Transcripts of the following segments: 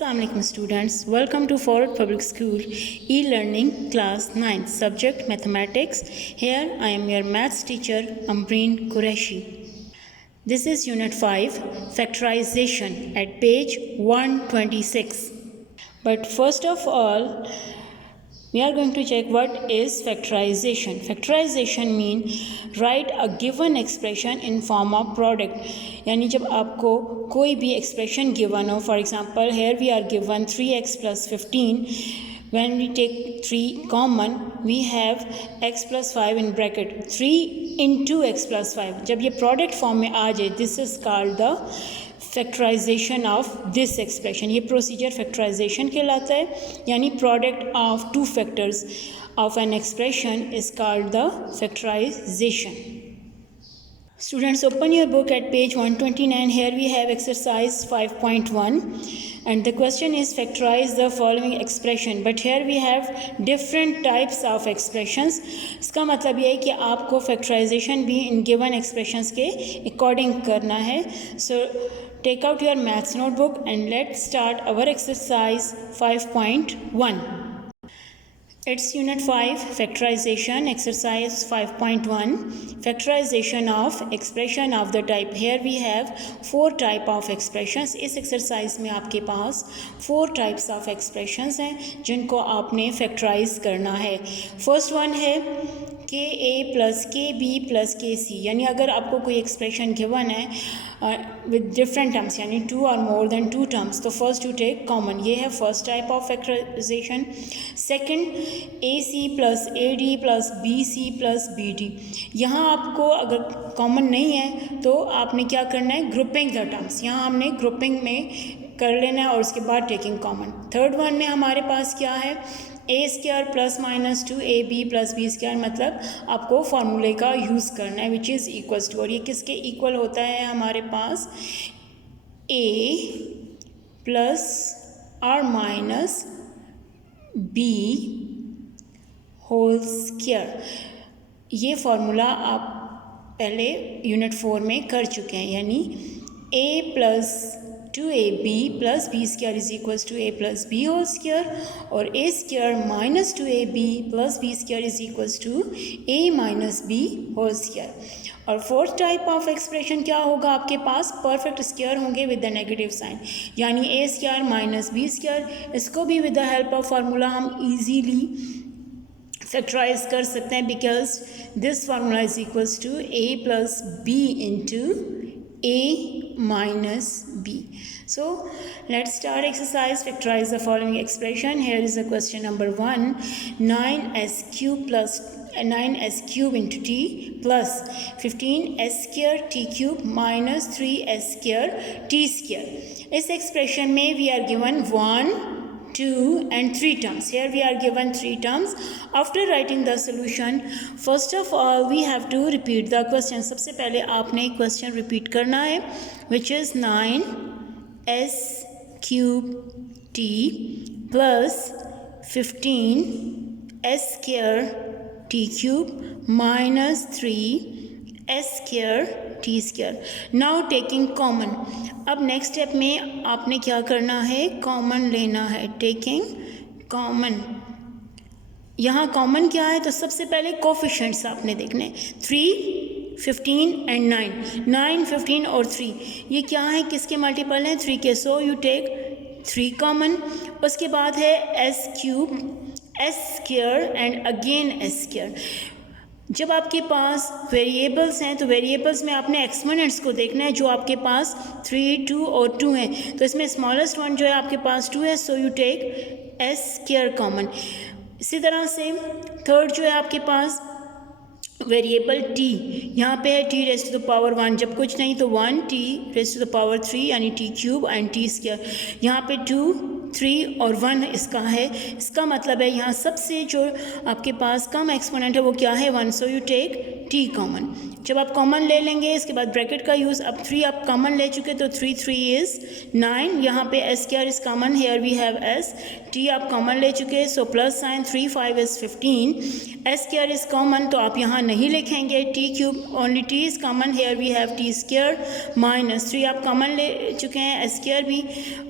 Assalamualaikum students, welcome to Forward Public School e-learning class 9 subject mathematics. Here I am your maths teacher Ambreen Qureshi. This is unit 5 factorization at page 126. But first of all we are going to check what is factorization. Factorization mean write a given expression in form of product. यानी जब आपको कोई भी expression given हो, for example here we are given 3x plus 15. When we take 3 common, we have x plus 5 in bracket. 3 into x plus 5. जब ये product form में आ जाए, this is called the factorisation of this expression. ये procedure factorisation कहलाता है, यानी product of two factors of an expression is called the factorisation. Students, open your book at page 129. Here we have exercise 5.1 and the question is factorize the following expression. But here we have different types of expressions. इसका मतलब ये है कि आपको factorization भी in given expressions के according करना है. So take out your maths notebook and let's start our exercise 5.1. It's unit 5 factorization exercise 5.1 factorization of expression of the type. Here we have 4 type of expressions. इस exercise में आपके पास 4 types of expressions हैं जिनको आपने factorize करना है. First one है ka plus kb plus kc. यानी अगर आपको कोई expression given है with different terms यानी 2 or more than 2 terms, तो first you take common. ये है first type of factorization. Second AC plus AD plus BC plus BD. यहाँ आपको अगर common नहीं है तो आपने क्या करना है, grouping the terms. यहाँ हमने grouping में कर लेना है और उसके बाद taking common. Third one में हमारे पास क्या है, a square plus minus 2ab plus b square. मतलब आपको फार्मूले का यूज़ करना है विच इज़ इक्वल्स टू, और ये किसके इक्वल होता है हमारे पास, a plus or minus b whole square. ये फार्मूला आप पहले यूनिट 4 में कर चुके हैं, यानी a plus 2ab plus b square is equals to a plus b whole square और a square minus 2ab plus b square is equals to a minus b whole square. और fourth type of expression क्या होगा आपके पास, perfect square होंगे with the negative sign, यानी a square minus b square. इसको भी with the help of formula हम इजीली फैक्टराइज कर सकते हैं because this formula is equals to a plus b into a minus b. So let's start exercise. Factorize the following expression. Here is the question number 1. 9s cube plus 9s cube into t plus 15s square t cube minus 3s square t square. इस expression में we are given 1, 2 and 3 terms. Here we are given 3 terms. After writing the solution, first of all we have to repeat the question. सबसे पहले आपने question repeat करना है which is 9s cube t plus 15s square t cube minus 3s square t square. Now taking common. अब next step में आपने क्या करना है, कॉमन लेना है, टेकिंग कॉमन. यहाँ कॉमन क्या है, तो सबसे पहले कोफिशिएंट्स आपने देखने 3, 15 एंड 9. 9, 15 और 3 ये क्या है, किसके मल्टीपल हैं, 3 के. So you take 3 common. उसके बाद है s cube, s square and again s square. जब आपके पास वेरिएबल्स हैं तो वेरिएबल्स में आपने एक्सपोनेंट्स को देखना है जो आपके पास 3, 2 और 2 हैं. तो इसमें स्मॉलेस्ट वन जो है आपके पास 2 है, so you take s square common. इसी तरह से थर्ड जो है आपके पास वेरिएबल t, यहाँ पे है t raise to the power 1. जब कुछ नहीं तो 1 t raise to the power 3 यानी t cube and t square. यहाँ पे 2, 3 और 1 इसका है. इसका मतलब है यहाँ सबसे जो आपके पास कम एक्सपोनेंट है वो क्या है, 1. So you take t common. जब आप कॉमन ले लेंगे इसके बाद ब्रैकेट का यूज़, अब 3 आप कॉमन ले चुके तो 3 3 इज़ 9, यहाँ पे s square is common, here we have s, t आप कॉमन ले चुके so plus sign 3 5 is 15, s square is common तो आप यहाँ नहीं लिखेंगे, t cube only t is common, here we have t square minus 3 आप कॉमन ले चुके हैं s स्क्वायर भी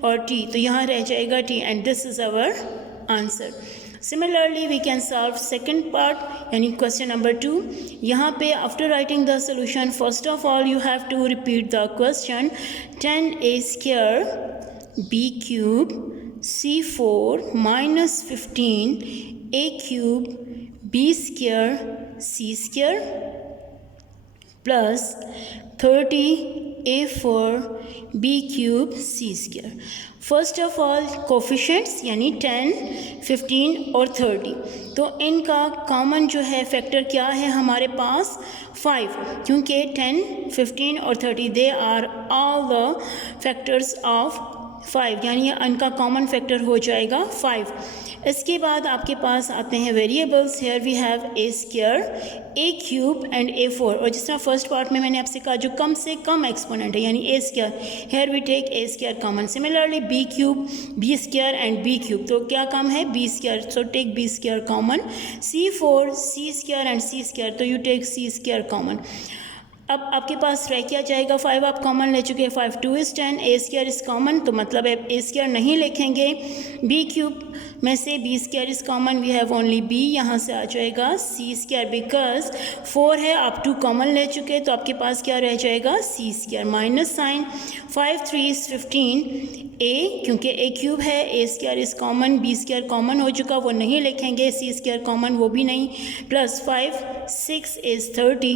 और t, तो यहाँ रह जाएगा t and this is our answer. Similarly, we can solve second part, यानी question number 2. यहाँ पे after writing the solution, first of all you have to repeat the question. 10a square b cube c4 minus 15 a cube b square c square plus 30 a4 b cube c square. First of all coefficients यानी 10, 15 और 30, तो इनका common जो है factor क्या है हमारे पास 5, क्योंकि 10, 15 और 30 they are all the factors of 5, यानी इनका कॉमन फैक्टर हो जाएगा 5। इसके बाद आपके पास आते हैं variables, here we have a square, a cube and a 4, और जिस तरह फर्स्ट पार्ट में मैंने आपसे कहा जो कम से कम एक्सपोनेंट है यानी a square, here we take a square common. Similarly b cube, b square and b cube, तो क्या कम है b square, so take b square common. C4 c square and c square, तो you take c square common. अब आपके पास रह क्या जाएगा, 5 आप कॉमन ले चुके हैं, 5 2 is 10, A square is common तो मतलब ए स्क्वायर नहीं लिखेंगे, बी क्यूब में से b square is common, we have only b, यहाँ से आ जाएगा सी स्क्वायर, बिकॉज 4 है आप 2 कॉमन ले चुके हैं तो आपके पास क्या रह जाएगा c square, minus sign 5 3 is 15 a, क्योंकि ए क्यूब है, a square is common, b square common हो चुका वो नहीं लिखेंगे, सी स्क्वायर कॉमन वो भी नहीं, plus 5 6 is 30,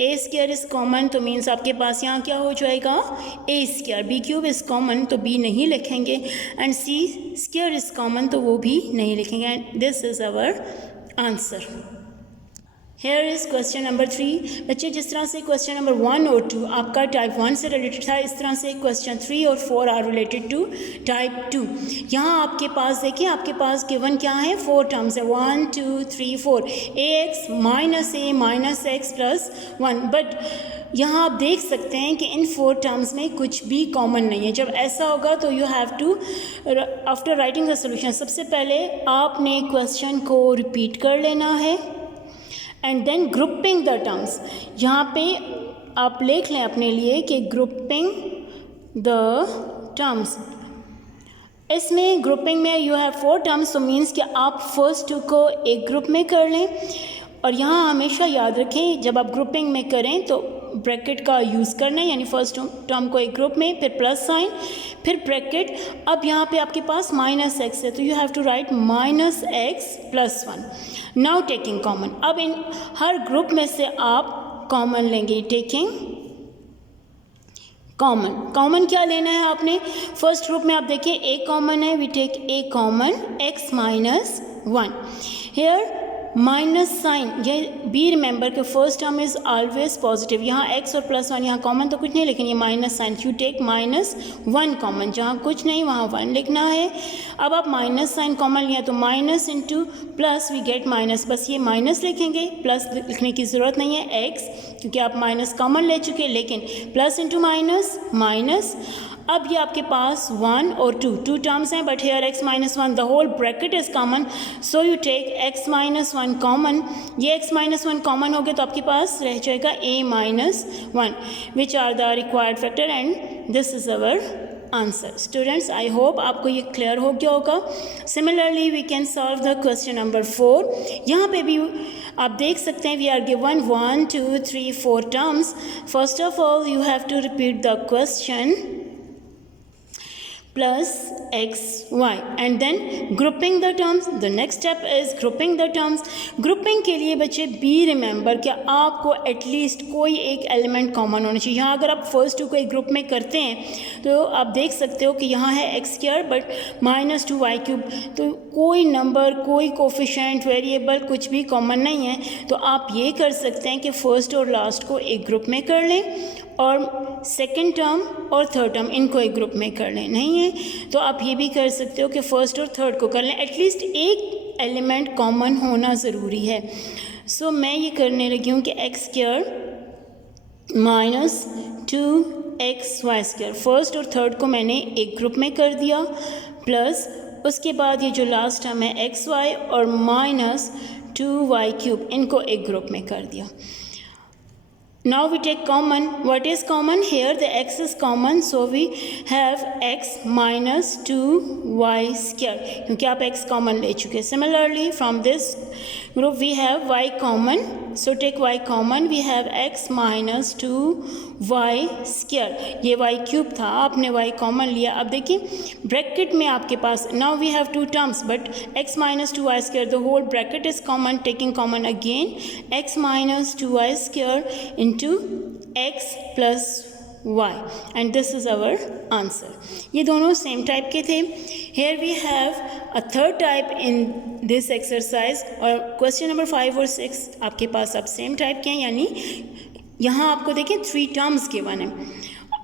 a square is common तो मीन्स आपके पास यहाँ क्या हो जाएगा a square, b cube is common तो बी नहीं लिखेंगे, and c square is common तो वो भी नहीं लिखेंगे, and this is our answer. Here is question number 3। बच्चे जिस तरह से क्वेश्चन नंबर 1 और 2 आपका टाइप 1 से रिलेटेड था, इस तरह से क्वेश्चन 3 और 4 आर रिलेटेड टू टाइप 2। यहाँ आपके पास देखिए, आपके पास गिवन क्या है, 4 टर्म्स है, 1 2 3 4, ax minus A minus x plus 1, but यहाँ आप देख सकते हैं कि इन 4 टर्म्स में कुछ भी कॉमन नहीं है। जब ऐसा होगा तो you have to after writing the solution, सबसे पहले आपने क्वेश्चन को रिपीट कर लेना है and then grouping the terms, यहाँ पे आप लिख लें अपने लिए कि ग्रुपिंग द टर्म्स, इसमें ग्रुपिंग में यू हैव 4 टर्म्स, तो मीन्स कि आप फर्स्ट 2 को एक ग्रुप में कर लें, और यहाँ हमेशा याद रखें जब आप ग्रुपिंग में करें तो ब्रैकेट का यूज़ करना है, यानी फर्स्ट टर्म को एक ग्रुप में, फिर प्लस साइन, फिर ब्रैकेट। अब यहाँ पे आपके पास माइनस एक्स है तो you have to write minus x plus 1। Now taking common, अब इन हर ग्रुप में से आप कॉमन लेंगे, टेकिंग कॉमन। कॉमन क्या लेना है आपने, फर्स्ट ग्रुप में आप देखिए ए कॉमन है, we take a common, x minus 1, here minus sign, ये बी रिमेंबर के first term is always positive, यहाँ एक्स और प्लस 1, यहाँ कॉमन तो कुछ नहीं लेकिन ये minus sign, you take minus 1 common, जहाँ कुछ नहीं वहाँ 1 लिखना है। अब आप माइनस साइन कॉमन लिया तो minus into plus we get minus, बस ये माइनस लिखेंगे, प्लस लिखने की ज़रूरत नहीं है, एक्स क्योंकि आप माइनस कॉमन ले चुके, लेकिन प्लस इंटू माइनस माइनस। अब ये आपके पास 1 और 2 टर्म्स हैं, but here x minus 1 the whole bracket is common, so you take x minus 1 common, ये x माइनस 1 कॉमन हो गया तो आपके पास रह जाएगा a minus 1, which are the required factor, and this is our answer. Students I hope आपको ये क्लियर हो गया होगा। Similarly we can solve the question number 4। यहाँ पे भी आप देख सकते हैं we are given 1 2 3 4 terms. First of all you have to repeat the question plus x y and then grouping the terms. The next step is grouping the terms. grouping के लिए बच्चे be remember कि आपको at least कोई एक element common होना चाहिए। यहाँ अगर आप फर्स्ट 2 को एक ग्रुप में करते हैं तो आप देख सकते हो कि यहाँ है x square but minus 2y cube, तो कोई नंबर कोई कोफिशेंट वेरिएबल कुछ भी कॉमन नहीं है, तो आप ये कर सकते हैं कि फ़र्स्ट और लास्ट को एक ग्रुप में कर लें और सेकंड टर्म और थर्ड टर्म इनको एक ग्रुप में कर लें। नहीं है तो आप ये भी कर सकते हो कि फ़र्स्ट और थर्ड को कर लें, एटलीस्ट एक एलिमेंट कॉमन होना ज़रूरी है। सो मैं ये करने लगी हूँ कि x square minus 2xy square, first और थर्ड को मैंने एक ग्रुप में कर दिया, प्लस उसके बाद ये जो लास्ट टर्म है एक्स वाई और माइनस 2y क्यूब, इनको एक ग्रुप में कर दिया. Now we take common. What is common? Here the x is common, so we have x minus 2y square, क्योंकि आप x common ले चुके. Similarly from this group we have y common, so take y common, we have x minus 2y square. ये y cube था, आपने y common लिया. अब देखिए ब्रैकेट में आपके पास now we have two terms, but x minus 2y square, the whole bracket is common. Taking common again, x minus 2y square into x plus y, and this is our answer. ये दोनों same type के थे. Here we have a third type in this exercise, और question number 5 और 6 आपके पास अब same type के हैं, यानी यहाँ आपको देखें 3 टर्म्स गिवन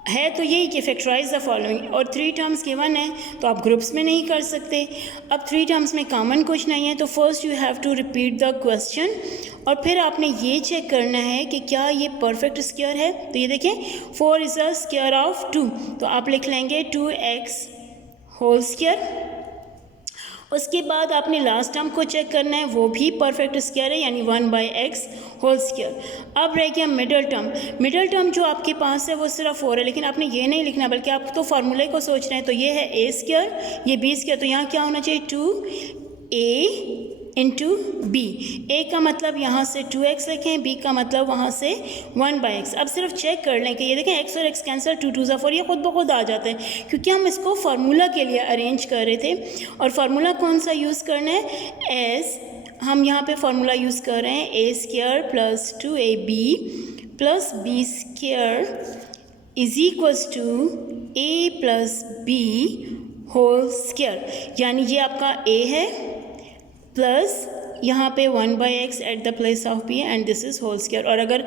है तो यही कि फैक्टराइज द फॉलोइंग, और 3 टर्म्स गिवन है तो आप ग्रुप्स में नहीं कर सकते. अब 3 टर्म्स में कॉमन कुछ नहीं है, तो first you have to repeat the question, और फिर आपने ये चेक करना है कि क्या ये परफेक्ट स्क्वायर है. तो ये देखें 4 इज़ अ स्क्वायर ऑफ 2, तो आप लिख लेंगे 2x होल स्क्वायर. उसके बाद आपने लास्ट टर्म को चेक करना है, वो भी परफेक्ट स्क्वायर है, यानी 1/x होल स्क्वायर. अब रह गया मिडल टर्म. मिडल टर्म जो आपके पास है वो सिर्फ 4 है, लेकिन आपने ये नहीं लिखना, बल्कि आप तो फार्मूले को सोच रहे हैं. तो ये है a स्क्वायर, ये b स्क्वायर, तो यहाँ क्या होना चाहिए 2a इंटू बी. ए का मतलब यहाँ से 2x लिखें, बी का मतलब वहाँ से 1/x. अब सिर्फ चेक कर लें कि ये देखें x और x कैंसिल, 2 2 4, ये खुद ब खुद आ जाते हैं, क्योंकि हम इसको फार्मूला के लिए अरेंज कर रहे थे. और फार्मूला कौन सा यूज़ करना है, एस हम यहाँ पे फार्मूला यूज़ कर रहे हैं a square plus 2ab plus b square is equals to a plus b whole square. यानी ये आपका a है प्लस यहाँ पे 1/x at the place of b, and this is whole square. और अगर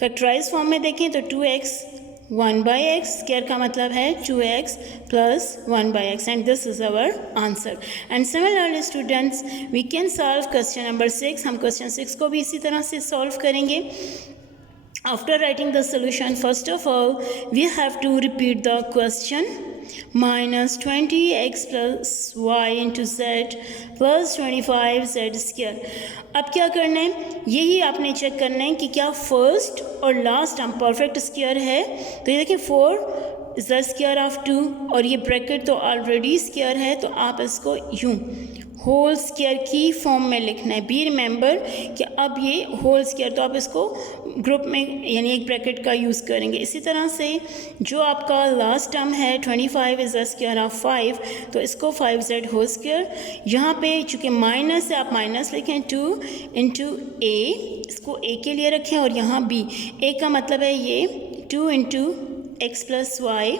फैक्टराइज फॉर्म में देखें तो 2x 1/x स्क्वायर का मतलब है 2x plus 1/x, and this is our answer. And similarly students we can solve question number 6. हम question 6 को भी इसी तरह से सॉल्व करेंगे. After writing the solution, first of all we have to repeat the question. minus 20x plus y into z plus 25z square. अब क्या करना है, यही आपने चेक करना है कि क्या फर्स्ट और लास्ट टर्म परफेक्ट स्क्वायर है. तो ये देखिए 4 इज द स्क्वायर ऑफ 2, और ये ब्रैकेट तो ऑलरेडी स्क्वायर है, तो आप इसको यूं होल स्क्वायर की फॉर्म में लिखना है. बी रिमेंबर कि अब ये होल स्क्वायर, तो आप इसको ग्रुप में यानी एक ब्रैकेट का यूज़ करेंगे. इसी तरह से जो आपका लास्ट टर्म है 25 इज़ द स्क्वायर ऑफ 5, तो इसको 5z होल स्क्वायर. यहाँ पे चूँकि माइनस है आप माइनस लिखें 2 इंटू a, इसको a के लिए रखें, और यहाँ b. a का मतलब है ये 2 इंटू x प्लस वाई,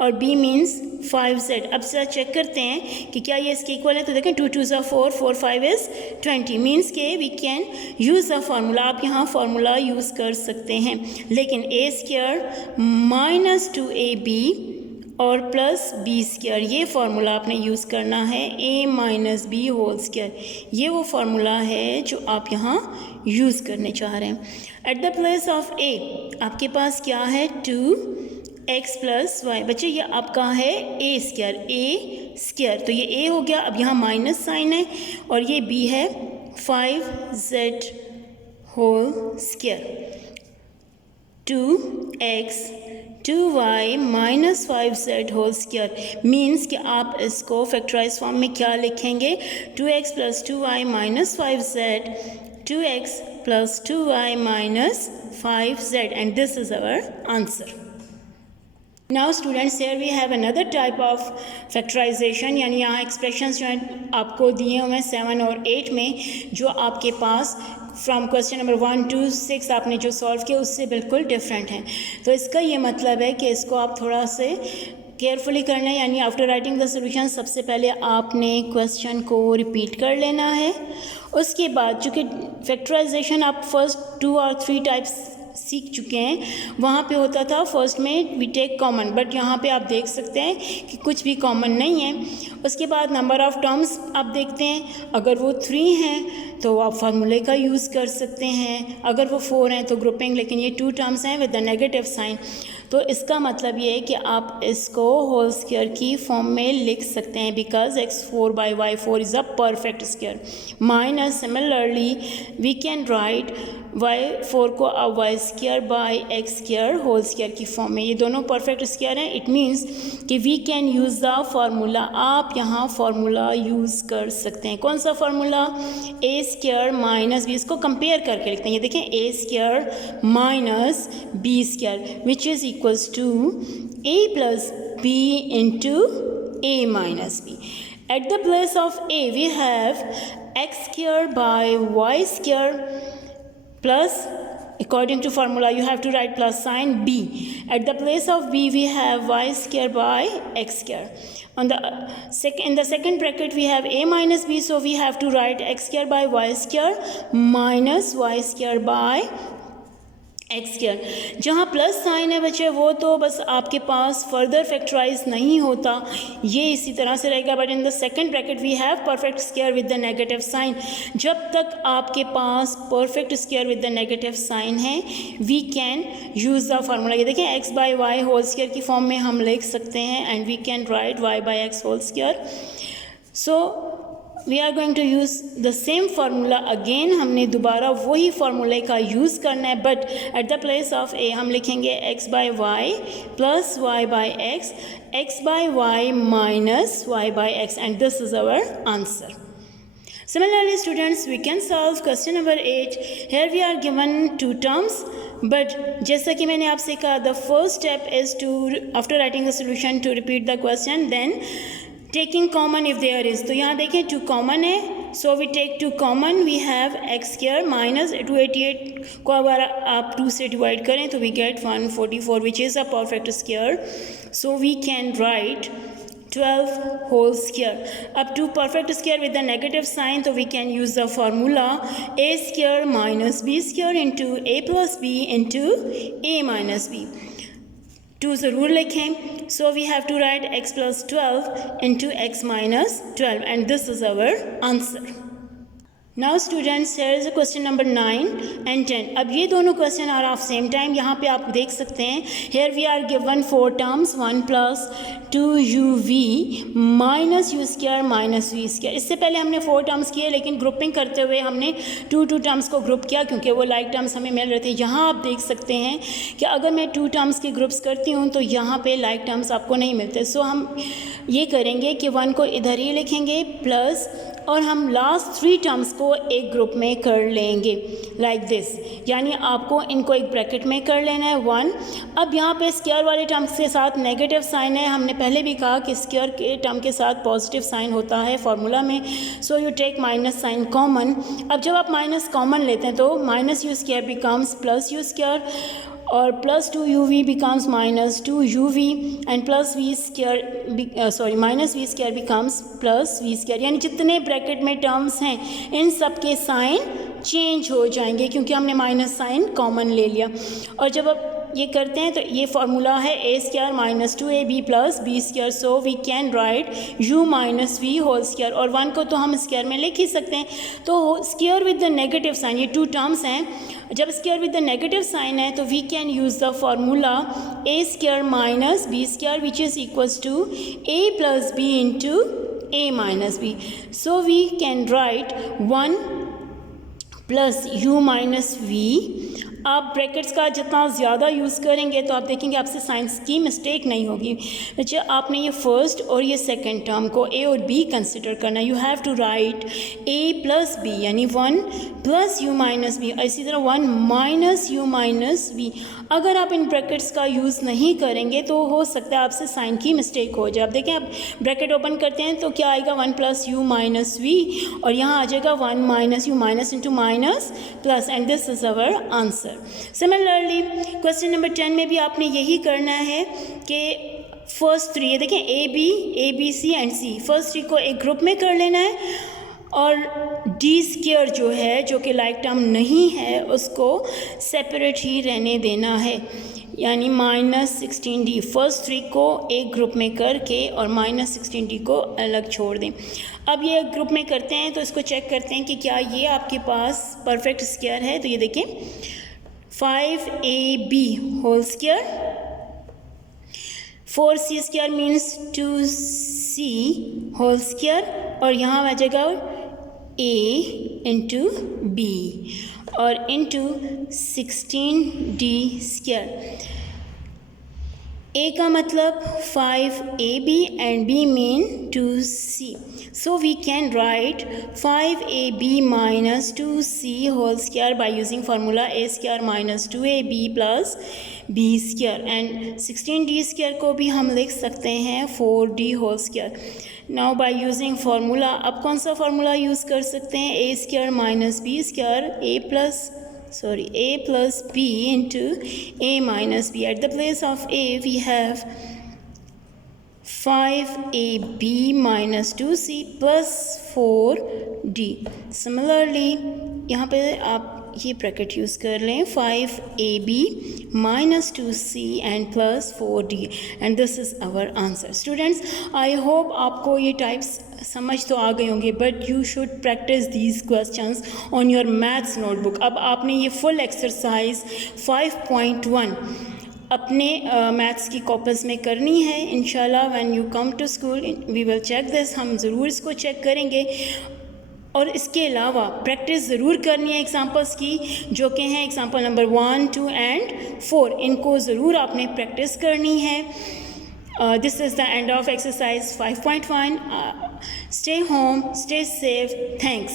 और b मीन्स 5z. अब जरा चेक करते हैं कि क्या ये इसके इक्वल है. तो देखें 2 2 ज़ा 4, 4 5 इज़ 20, मीन्स के we can use the formula. आप यहाँ फार्मूला यूज़ कर सकते हैं, लेकिन a स्क्वायर माइनस 2ab और प्लस बी स्क्वायर, ये फार्मूला आपने यूज़ करना है. a minus b whole square, ये वो फार्मूला है जो आप यहाँ यूज़ करने चाह रहे हैं. Eight the place of a आपके पास क्या है 2x प्लस वाई. बच्चे ये आपका है a स्क्वायर, तो ये a हो गया. अब यहाँ माइनस साइन है, और ये b है 5z whole square. 2x 2y minus 5z whole square means कि आप इसको फैक्टराइज फॉर्म में क्या लिखेंगे, 2x plus 2y minus 5z, 2x plus 2y minus 5z, and this is our answer. Now students, here we have another type of factorization, यानी यहाँ expressions जो हैं आपको दिए हुए हैं 7 और 8 में, जो आपके पास फ्रॉम क्वेश्चन नंबर 1 to 6 आपने जो सॉल्व किया उससे बिल्कुल डिफरेंट हैं. तो इसका ये मतलब है कि इसको आप थोड़ा से केयरफुली करना है, यानी आफ्टर राइटिंग द सोल्यूशन सबसे पहले आपने क्वेश्चन को रिपीट कर लेना है. उसके बाद चूँकि फैक्टराइजेशन आप फर्स्ट 2 और 3 टाइप्स सीख चुके हैं वहाँ पे होता था फर्स्ट में वी टेक कॉमन, बट यहाँ पे आप देख सकते हैं कि कुछ भी कॉमन नहीं है। उसके बाद नंबर ऑफ़ टर्म्स आप देखते हैं, अगर वो 3 हैं तो आप फार्मूले का यूज़ कर सकते हैं, अगर वो 4 हैं तो ग्रुपिंग, लेकिन ये 2 टर्म्स हैं विद द नेगेटिव साइन, तो इसका मतलब ये है कि आप इसको होल स्क्वायर की फॉर्म में लिख सकते हैं because x4/y4 is a perfect square. Minus similarly we can write y4 को अब y²/x² होल स्क्वायर की फॉर्म में, ये दोनों परफेक्ट स्क्वायर हैं। इट मीन्स कि we can use the formula, आप यहाँ फार्मूला यूज़ कर सकते हैं। कौन सा फार्मूला? a² - b, इसको कंपेयर करके लिखते हैं। ये देखें a² minus b² which is equals to a plus b into a minus b। At the place of a we have x²/y² plus, according to formula you have to write plus sign b. At the place of b we have y²/x². In the second bracket we have a minus b, so we have to write x²/y² minus y²/x²। जहाँ plus sign है बच्चे वो तो बस आपके पास further factorise नहीं होता, ये इसी तरह से रहेगा। But in the second bracket we have perfect square with the negative sign. जब तक आपके पास perfect square with the negative sign है we can use the formula. ये देखें x/y होल स्क्वायर की फॉर्म में हम लिख सकते हैं and we can write y/x whole square. So we are going to use the same formula again, हमने दोबारा वही फार्मूले का यूज़ करना है, but at the place of a हम लिखेंगे x/y plus y/x, x/y minus y/x, and this is our answer. Similarly students, we can solve question number 8. Here we are given 2 terms, but जैसा कि मैंने आपसे कहा the first step is to, after writing the solution, to repeat the question, then taking common if there is। तो यहाँ देखें 2 common है, so we take 2 common, we have x² minus 288 को अगर आप 2 से डिवाइड करें तो we get 144 which is a perfect square, so we can write 12 whole square। अब 2 perfect square with the negative sign, so we can use the formula a² minus b² into a plus b into a minus b। 2 ज़रूर लिखें, so we have to write x plus 12 into x minus 12, and this is our answer। Now students, here is a question number 9 and 10। अब ये दोनों question are of same time, यहाँ पे आप देख सकते हैं here we are given 4 terms 1 plus 2uv minus u² minus v²। इससे पहले हमने 4 टर्म्स किए, लेकिन ग्रुपिंग करते हुए हमने 2 टर्म्स को ग्रुप किया क्योंकि वो लाइक टर्म्स हमें मिल रहे थे। यहाँ आप देख सकते हैं कि अगर मैं 2 टर्म्स के ग्रुप्स करती हूँ तो यहाँ पे लाइक टर्म्स आपको नहीं मिलते। सो हम ये करेंगे कि 1 को इधर ही लिखेंगे प्लस, और हम लास्ट 3 टर्म्स को एक ग्रुप में कर लेंगे लाइक दिस, यानी आपको इनको एक ब्रैकेट में कर लेना है 1। अब यहाँ पे स्क्वायर वाले टर्म्स के साथ नेगेटिव साइन है, हमने पहले भी कहा कि स्क्वायर के टर्म के साथ पॉजिटिव साइन होता है फार्मूला में, so you take minus sign common. अब जब आप माइनस कॉमन लेते हैं तो minus u² becomes plus u², और plus 2uv becomes minus 2uv, and plus v² minus v² becomes plus v², यानी जितने ब्रैकेट में टर्म्स हैं इन सब के साइन चेंज हो जाएंगे क्योंकि हमने माइनस साइन कॉमन ले लिया। और जब आप ये करते हैं तो ये फार्मूला है a² minus 2ab plus b², so we can write u minus v whole square, और 1 को तो हम स्क्वायर में लिख ही सकते हैं। तो square with the negative sign, ये 2 टर्म्स हैं, जब square with the negative sign है तो we can use the formula a² minus b² which is equals to a plus b into a minus b। So we can write 1 plus u minus v। आप brackets का जितना ज़्यादा use करेंगे तो आप देखेंगे आपसे साइंस की मिस्टेक नहीं होगी। बच्चे आपने ये फर्स्ट और ये सेकंड टर्म को a और b कंसिडर करना। You have to write a plus b, यानी 1 प्लस u माइनस b, इसी तरह 1 माइनस u माइनस b। अगर आप इन ब्रैकेट्स का यूज़ नहीं करेंगे तो हो सकता है आपसे साइन की मिस्टेक हो जाए। आप देखें, आप ब्रैकेट ओपन करते हैं तो क्या आएगा 1 प्लस u माइनस v, और यहाँ आ जाएगा 1 minus u minus into minus plus, and this is our answer. Similarly question number 10 में भी आपने यही करना है कि फर्स्ट 3, ये देखें a b c and c, first 3 को एक ग्रुप में कर लेना है, और डी स्क्वायर जो है, जो कि लाइक टर्म नहीं है, उसको सेपरेट ही रहने देना है, यानी -16d। फर्स्ट 3 को एक ग्रुप में करके और -16d को अलग छोड़ दें। अब ये ग्रुप में करते हैं तो इसको चेक करते हैं कि क्या ये आपके पास परफेक्ट स्क्वायर है। तो ये देखें 5ab whole square, 4c square means 2c whole square, और यहाँ आ जाएगा a इंटू b और इंटू 16d स्क्वायर। a का मतलब 5ab and b mean 2c. So we can write 5ab minus 2c whole square by using formula a square minus 2ab plus b square, and 16d square को भी हम लिख सकते हैं 4d whole square. Now by using formula, अब कौन सा formula use कर सकते हैं? a square minus b square, a plus b into a minus b. At the place of a we have 5ab minus 2c plus 4d. Similarly यहाँ पे आप ये ब्रैकेट यूज़ कर लें 5ab minus 2c and plus 4d, and this is our answer. Students, I hope आपको ये types समझ तो आ गए होंगे, but you should practice these questions on your maths notebook. अब आपने ये फुल एक्सरसाइज 5.1 अपने मैथ्स की कॉपीज़ में करनी है. इंशाल्लाह when you come to school we will check this, हम ज़रूर इसको चेक करेंगे. और इसके अलावा प्रैक्टिस ज़रूर करनी है एग्जांपल्स की, जो कि हैं एग्जांपल नंबर 1, 2 एंड 4. इनको ज़रूर आपने प्रैक्टिस करनी है. This is the end of exercise 5.1. Stay home, stay safe. Thanks.